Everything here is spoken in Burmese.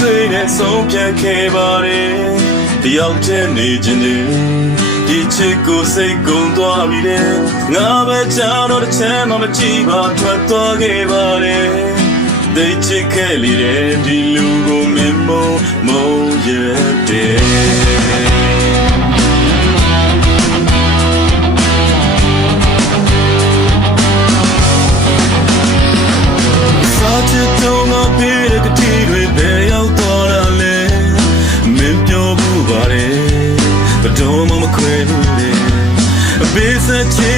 တွေ့နဲ့ဆုံးဖြတ်ခဲ့ပါတယ်တယောက်တည်းနေခြင်းနဲ့ဒီချစ်ကိုစိတ်ကုန်သွားပြီလေငါပဲချာတော့တစ်ချမ်းမှမကြည့်ပါထွက်သွားခဲ့ပါတယ်တိတ်ချစ်ခဲ့လေဒီလူကိုမင်းမုန်းရတဲ့တော့မခွဲဘူးလေအပေးစချေ